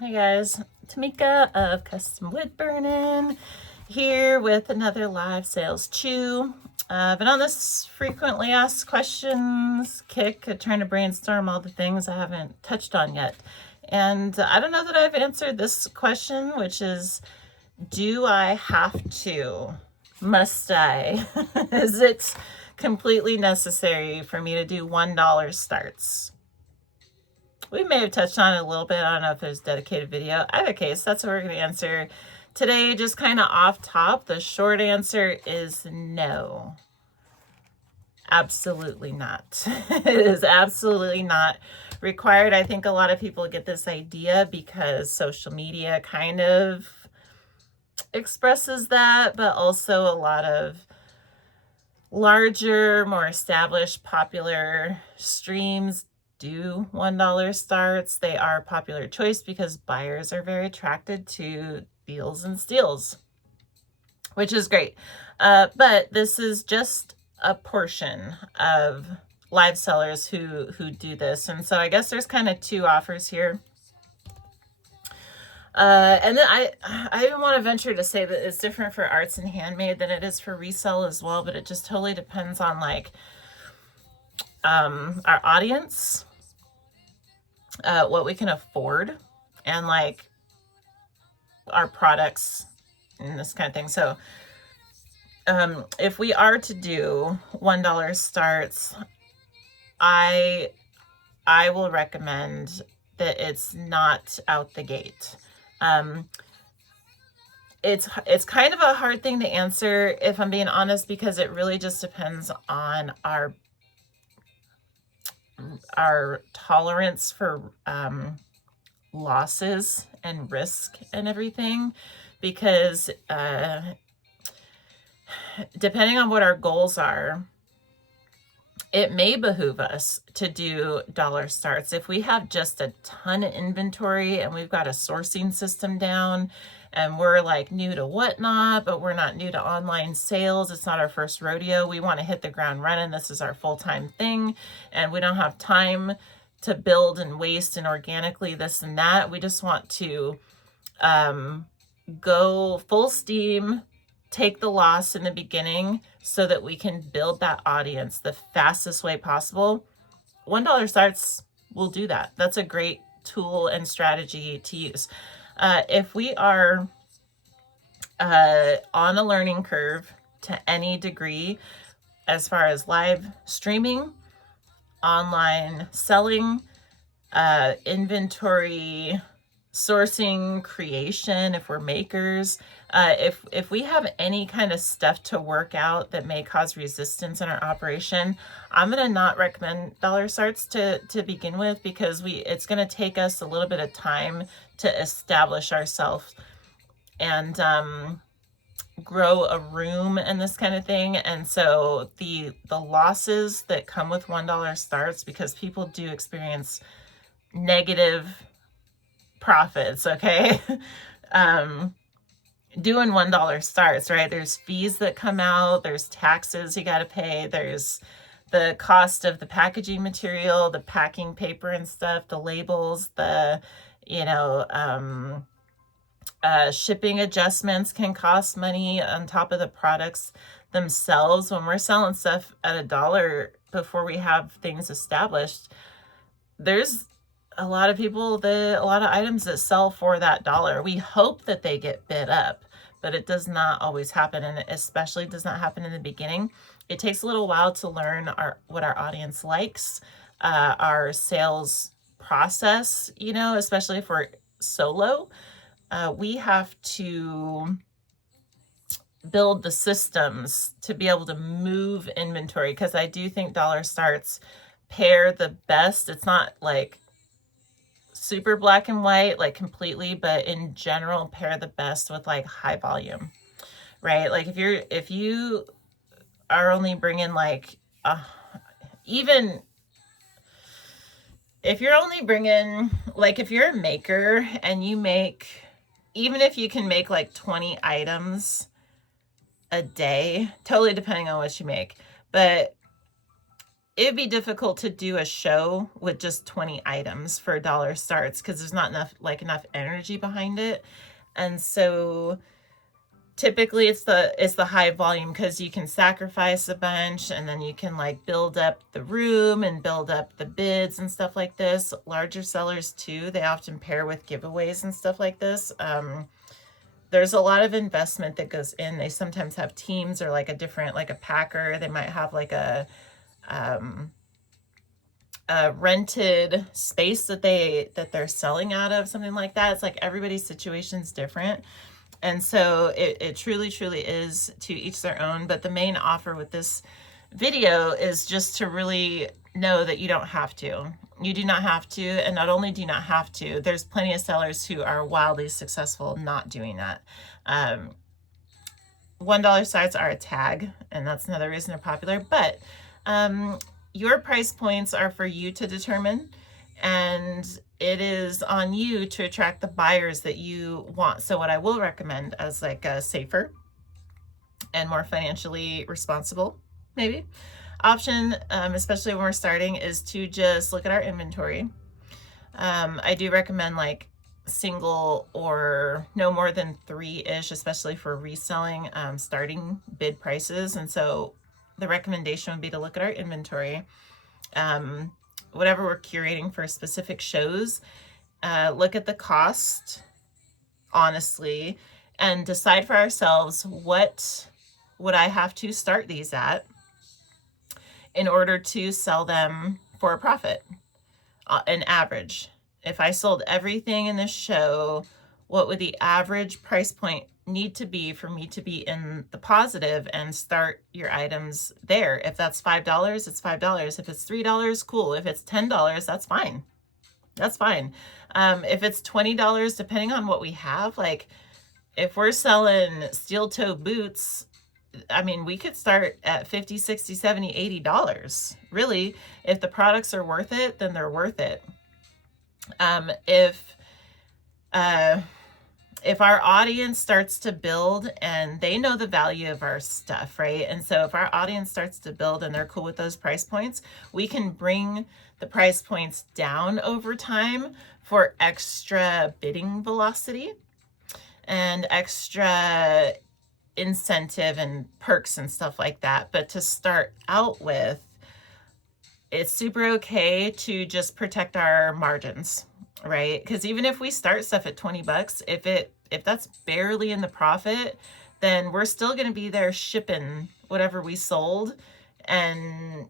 Hi guys, Tamika of Custom Wood Burning here with another live sales chew. I've been on this frequently asked questions kick, trying to brainstorm all the things I haven't touched on yet. And I don't know that I've answered this question, which is, do I have to? Must I? Is it completely necessary for me to do $1 starts? We may have touched on it a little bit. I don't know if there's a dedicated video. Either case, that's what we're going to answer today, just kind of off top. The short answer is no. Absolutely not. It is absolutely not required. I think a lot of people get this idea because social media kind of expresses that, but also a lot of larger, more established, popular streams do $1 starts. They are a popular choice because buyers are very attracted to deals and steals, which is great. But this is just a portion of live sellers who do this. And so I guess there's kind of two offers here. And then I even want to venture to say that it's different for arts and handmade than it is for resale as well, but it just totally depends on like our audience, what we can afford, and like our products and this kind of thing. So if we are to do $1 starts, I will recommend that it's not out the gate. It's kind of a hard thing to answer, if I'm being honest, because it really just depends on our tolerance for losses and risk and everything, because depending on what our goals are, it may behoove us to do dollar starts. If we have just a ton of inventory and we've got a sourcing system down and we're like new to Whatnot, but we're not new to online sales, it's not our first rodeo, we want to hit the ground running, this is our full-time thing, and we don't have time to build and waste and organically this and that. We just want to go full steam, take the loss in the beginning so that we can build that audience the fastest way possible. $1 starts will do that. That's a great tool and strategy to use. If we are on a learning curve to any degree, as far as live streaming, online selling, inventory sourcing, creation, if we're makers, if we have any kind of stuff to work out that may cause resistance in our operation, I'm going to not recommend dollar starts to begin with, because it's going to take us a little bit of time to establish ourselves and grow a room and this kind of thing. And so the losses that come with $1 starts, because people do experience negative profits, okay? Doing $1 starts, right? There's fees that come out, there's taxes you got to pay, there's the cost of the packaging material, the packing paper and stuff, the labels, the shipping adjustments can cost money on top of the products themselves. When we're selling stuff at $1 before we have things established, there's a lot of items that sell for that $1. We hope that they get bid up, but it does not always happen, and it especially does not happen in the beginning. It takes a little while to learn what our audience likes, our sales process, especially if we're solo. We have to build the systems to be able to move inventory, because I do think dollar starts pair the best. It's not like super black and white, like completely, but in general pair the best with like high volume, right? Like if you are only bringing like even if you're only bringing, like, if you're a maker and you make, even if you can make like 20 items a day, totally depending on what you make, but it'd be difficult to do a show with just 20 items for dollar starts because there's not enough energy behind it. And so typically it's the high volume because you can sacrifice a bunch and then you can like build up the room and build up the bids and stuff like this. Larger sellers too, they often pair with giveaways and stuff like this. There's a lot of investment that goes in. They sometimes have teams or like a packer. They might have like a rented space that they're selling out of, something like that. It's like everybody's situation's different. And so it truly is to each their own. But the main offer with this video is just to really know that you don't have to. You do not have to. And not only do you not have to, there's plenty of sellers who are wildly successful not doing that. $1 sites are a tag, and that's another reason they're popular. But your price points are for you to determine, and it is on you to attract the buyers that you want. So what I will recommend as like a safer and more financially responsible maybe option, especially when we're starting, is to just look at our inventory. I do recommend like single or no more than 3-ish, especially for reselling starting bid prices. And so the recommendation would be to look at our inventory. Whatever we're curating for specific shows, look at the cost honestly and decide for ourselves, what would I have to start these at in order to sell them for a profit, an average. If I sold everything in this show, what would the average price point need to be for me to be in the positive, and start your items there. If that's $5, it's $5. If it's $3, cool. If it's $10, that's fine. That's fine. If it's $20, depending on what we have, like if we're selling steel toe boots, I mean, we could start at $50, $60, $70, $80. Really, if the products are worth it, then they're worth it. If our audience starts to build and they know the value of our stuff, right? And so if our audience starts to build and they're cool with those price points, we can bring the price points down over time for extra bidding velocity and extra incentive and perks and stuff like that. But to start out with, it's super okay to just protect our margins, right? Because even if we start stuff at 20 bucks, if that's barely in the profit, then we're still going to be there shipping whatever we sold. And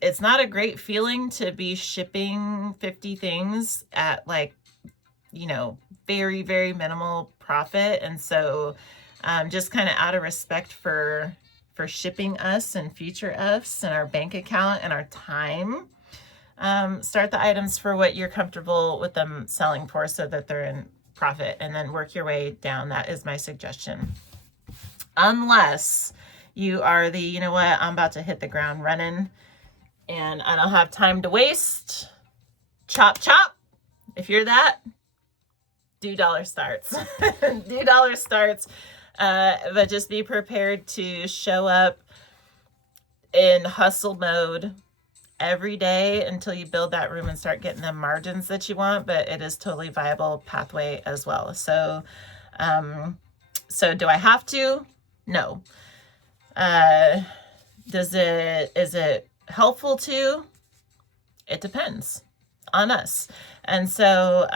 it's not a great feeling to be shipping 50 things at like, very, very minimal profit. And so just kind of out of respect for shipping us and future us and our bank account and our time, start the items for what you're comfortable with them selling for so that they're in profit, and then work your way down. That is my suggestion. Unless you are the, you know what, I'm about to hit the ground running and I don't have time to waste. Chop, chop. If you're that, do dollar starts. Do dollar starts. But just be prepared to show up in hustle mode every day until you build that room and start getting the margins that you want. But it is totally viable pathway as well. So, do I have to? No. Is it helpful to? It depends on us. And so,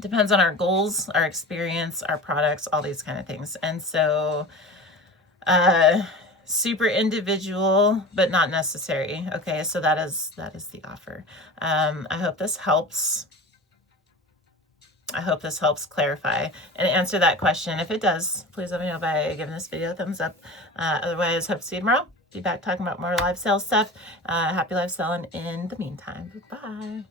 depends on our goals, our experience, our products, all these kind of things. And so, super individual, but not necessary. Okay, so that is the offer. I hope this helps. I hope this helps clarify and answer that question. If it does, please let me know by giving this video a thumbs up. Otherwise, hope to see you tomorrow. Be back talking about more live sales stuff. Happy live selling in the meantime. Bye.